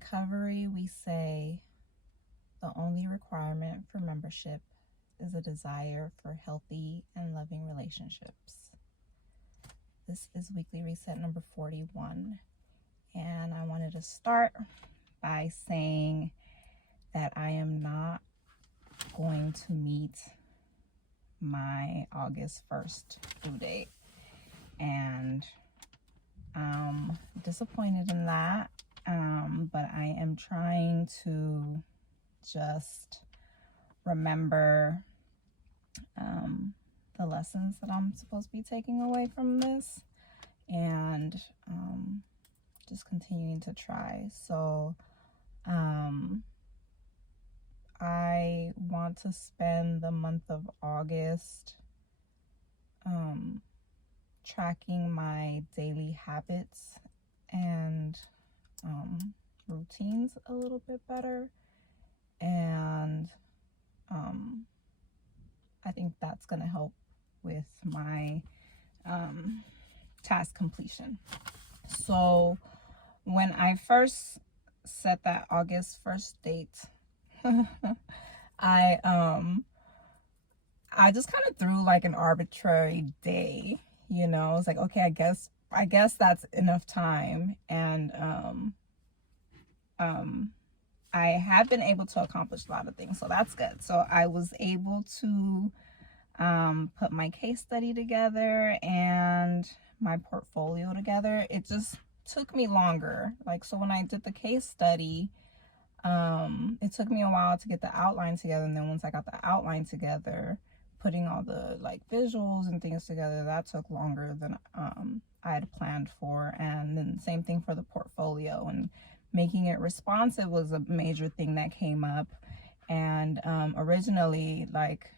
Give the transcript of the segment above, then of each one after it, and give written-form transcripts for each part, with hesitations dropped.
Recovery, we say the only requirement for membership is a desire for healthy and loving relationships. This is Weekly Reset number 41, and I wanted to start by saying that I am not going to meet my August 1st due date, and I'm disappointed in that, but I am trying to just remember the lessons that I'm supposed to be taking away from this, and just continuing to try. So I want to spend the month of August tracking my daily habits and routines a little bit better, and I think that's going to help with my task completion. So when I first set that August 1st date, I just kind of threw like an arbitrary day, you know. It's like, okay, I guess that's enough time. And I have been able to accomplish a lot of things, so that's good. So I was able to put my case study together and my portfolio together. It just took me longer. Like, so when I did the case study, it took me a while to get the outline together, and then once I got the outline together, putting all the like visuals and things together, that took longer than I had planned for. And then same thing for the portfolio, and making it responsive was a major thing that came up. And originally, like,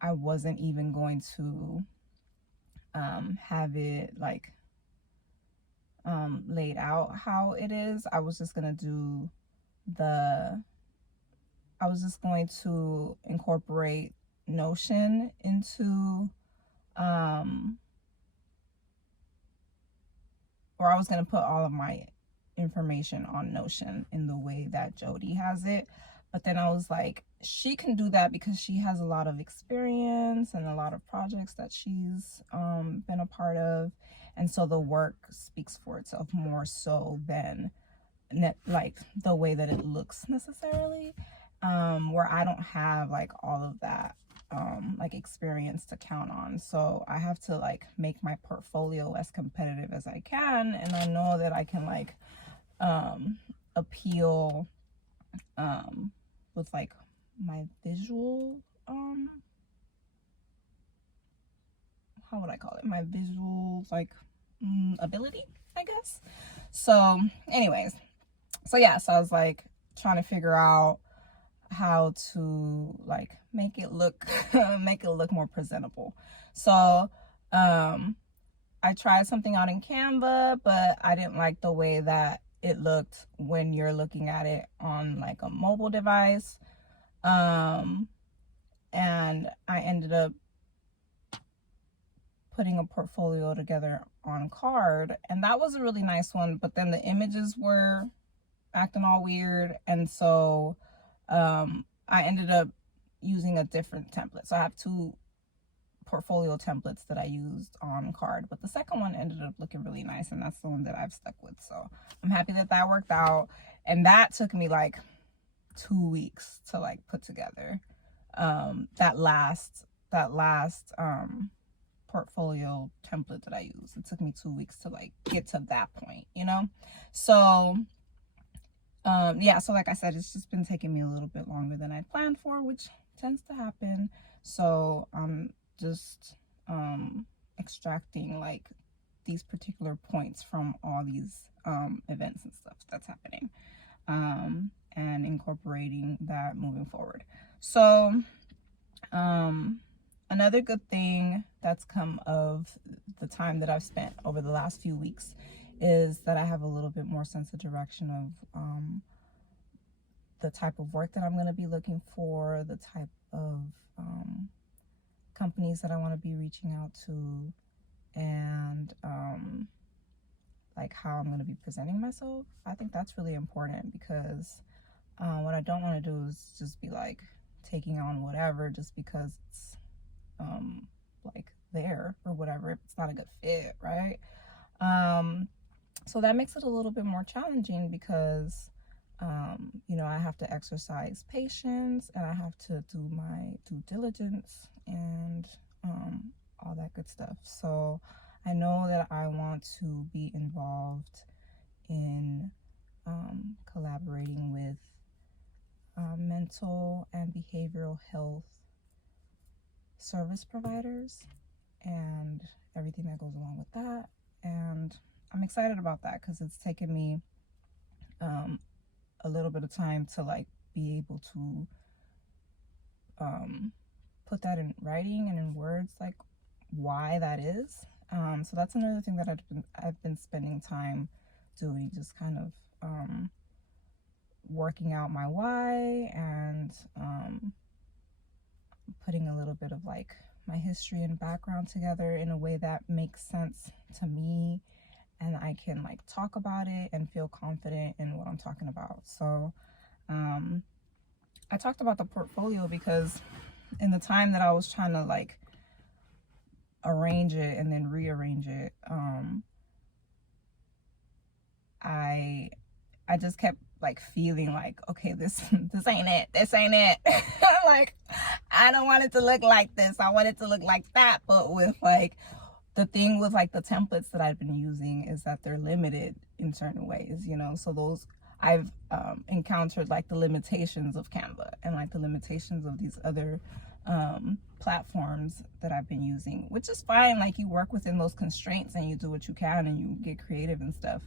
I wasn't even going to have it like laid out how it is. I was just going to incorporate Notion into or I was going to put all of my information on Notion in the way that Jody has it. But then I was like, she can do that because she has a lot of experience and a lot of projects that she's been a part of. And so the work speaks for itself more so than like the way that it looks necessarily, where I don't have like all of that like experience to count on. So I have to like make my portfolio as competitive as I can, and I know that I can like appeal with like my visual how would I call it, my visual like ability, I guess. So anyways, so yeah, so I was like trying to figure out how to like make it look make it look more presentable. So I tried something out in Canva, but I didn't like the way that it looked when you're looking at it on like a mobile device. And I ended up putting a portfolio together on Card, and that was a really nice one, but then the images were acting all weird, and so I ended up using a different template. So I have two portfolio templates that I used on Card, but the second one ended up looking really nice, and that's the one that I've stuck with. So I'm happy that that worked out, and that took me like 2 weeks to like put together that last portfolio template that I used. It took me 2 weeks to like get to that point, you know. So yeah, so like I said, it's just been taking me a little bit longer than I planned for, which tends to happen. So I'm just extracting like these particular points from all these events and stuff that's happening, and incorporating that moving forward. So another good thing that's come of the time that I've spent over the last few weeks is that I have a little bit more sense of direction of the type of work that I'm going to be looking for, the type of companies that I want to be reaching out to, and like how I'm going to be presenting myself. I think that's really important because what I don't want to do is just be like taking on whatever just because it's like there or whatever, if it's not a good fit, right? So that makes it a little bit more challenging because you know, I have to exercise patience and I have to do my due diligence and all that good stuff. So I know that I want to be involved in collaborating with mental and behavioral health service providers and everything that goes along with that. And I'm excited about that because it's taken me a little bit of time to like be able to put that in writing and in words, like why that is. So that's another thing that I've been spending time doing, just kind of working out my why and putting a little bit of like my history and background together in a way that makes sense to me and I can like talk about it and feel confident in what I'm talking about. So I talked about the portfolio because in the time that I was trying to like arrange it and then rearrange it, I just kept like feeling like, okay, this ain't it. Like, I don't want it to look like this. I want it to look like that. But with like, the thing with like the templates that I've been using is that they're limited in certain ways, you know? So those, I've encountered like the limitations of Canva and like the limitations of these other platforms that I've been using, which is fine. Like, you work within those constraints and you do what you can and you get creative and stuff.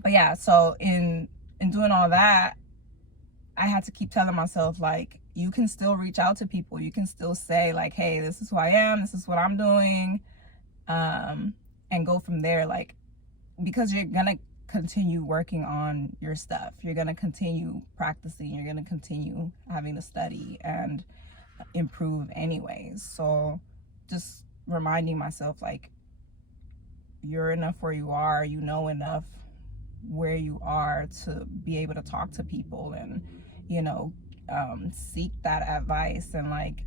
But yeah, so in doing all that, I had to keep telling myself, like, you can still reach out to people. You can still say like, hey, this is who I am. This is what I'm doing. And go from there. Like, because you're going to continue working on your stuff. You're going to continue practicing. You're going to continue having to study and improve anyways. So just reminding myself, like, you're enough where you are. You know enough where you are to be able to talk to people and, you know, seek that advice and like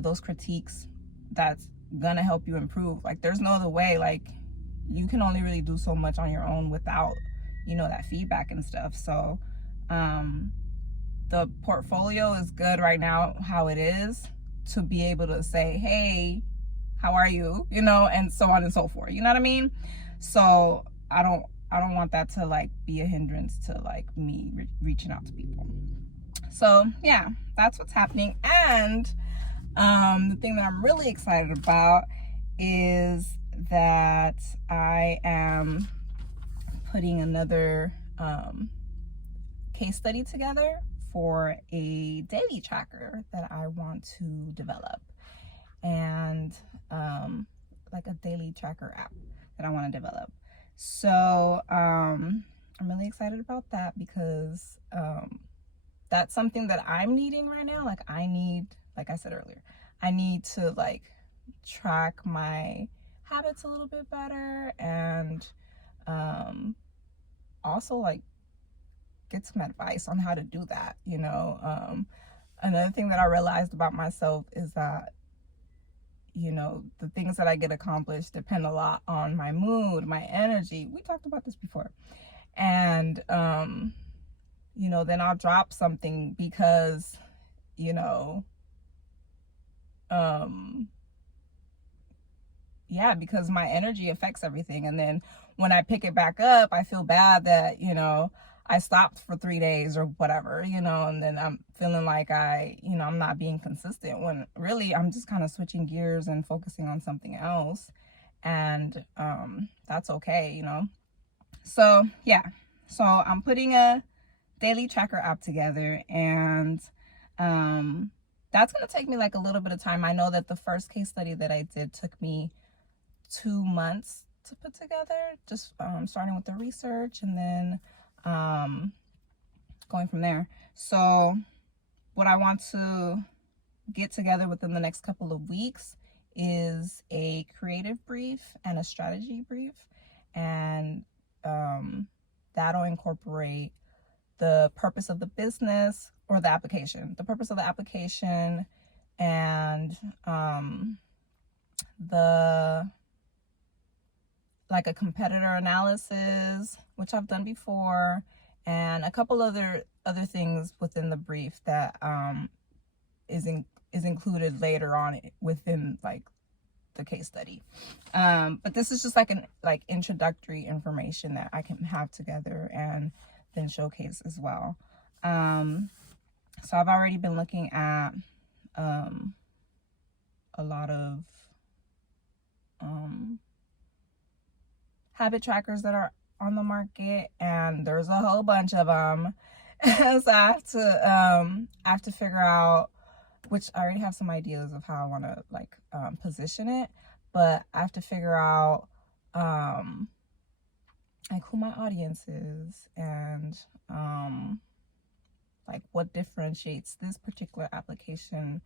those critiques that's gonna help you improve. Like, there's no other way. Like, you can only really do so much on your own without, you know, that feedback and stuff. So the portfolio is good right now how it is, to be able to say, hey, how are you, you know, and so on and so forth, you know what I mean? So I don't want that to like be a hindrance to like me reaching out to people. So yeah, that's what's happening. And the thing that I'm really excited about is that I am putting another case study together for a daily tracker that I want to develop, and like a daily tracker app that I want to develop. So I'm really excited about that because that's something that I'm needing right now. Like, I need, like I said earlier, I need to like track my habits a little bit better, and also like get some advice on how to do that, you know. Another thing that I realized about myself is that, you know, the things that I get accomplished depend a lot on my mood, my energy. We talked about this before. And you know, then I'll drop something because, you know, yeah, because my energy affects everything. And then when I pick it back up, I feel bad that, you know, I stopped for 3 days or whatever, you know, and then I'm feeling like you know, I'm not being consistent, when really I'm just kind of switching gears and focusing on something else. And that's okay, you know. So yeah, so I'm putting a daily tracker app together, and that's going to take me like a little bit of time. I know that the first case study that I did took me 2 months to put together, just starting with the research and then going from there. So what I want to get together within the next couple of weeks is a creative brief and a strategy brief, and that'll incorporate the purpose of the business or the application, and the like a competitor analysis, which I've done before, and a couple other things within the brief that is included later on within like the case study. But this is just like an introductory information that I can have together and then showcase as well. So I've already been looking at a lot of habit trackers that are on the market, and there's a whole bunch of them. So I have to figure out, which I already have some ideas of how I want to like position it, but I have to figure out like who my audience is, and like what differentiates this particular application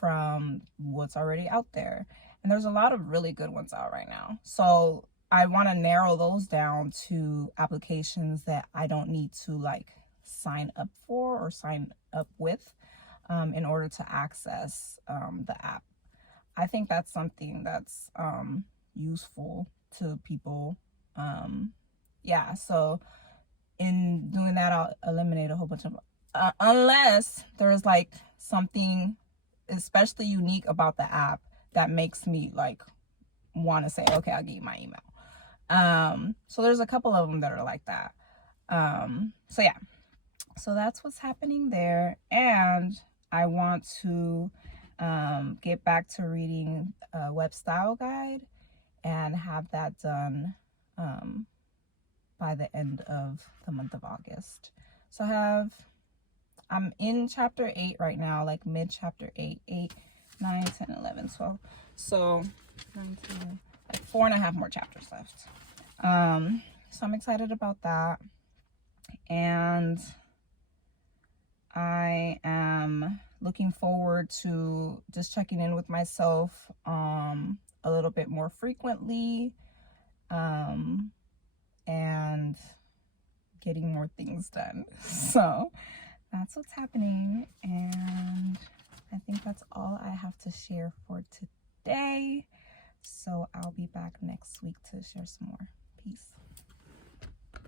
from what's already out there. And there's a lot of really good ones out right now, so I want to narrow those down to applications that I don't need to like sign up for or sign up with in order to access the app. I think that's something that's useful to people. Yeah, so in doing that, I'll eliminate a whole bunch of unless there's like something especially unique about the app that makes me like want to say, okay, I'll give you my email. So there's a couple of them that are like that. So yeah, so that's what's happening there. And I want to get back to reading a web style guide and have that done by the end of the month of August. So I'm in chapter 8 right now, like mid chapter 8, 9, 10, 11, 12. So 19, like 4.5 more chapters left. So I'm excited about that. And I am looking forward to just checking in with myself a little bit more frequently, and getting more things done. So that's what's happening, and I think that's all I have to share for today. So I'll be back next week to share some more. Peace.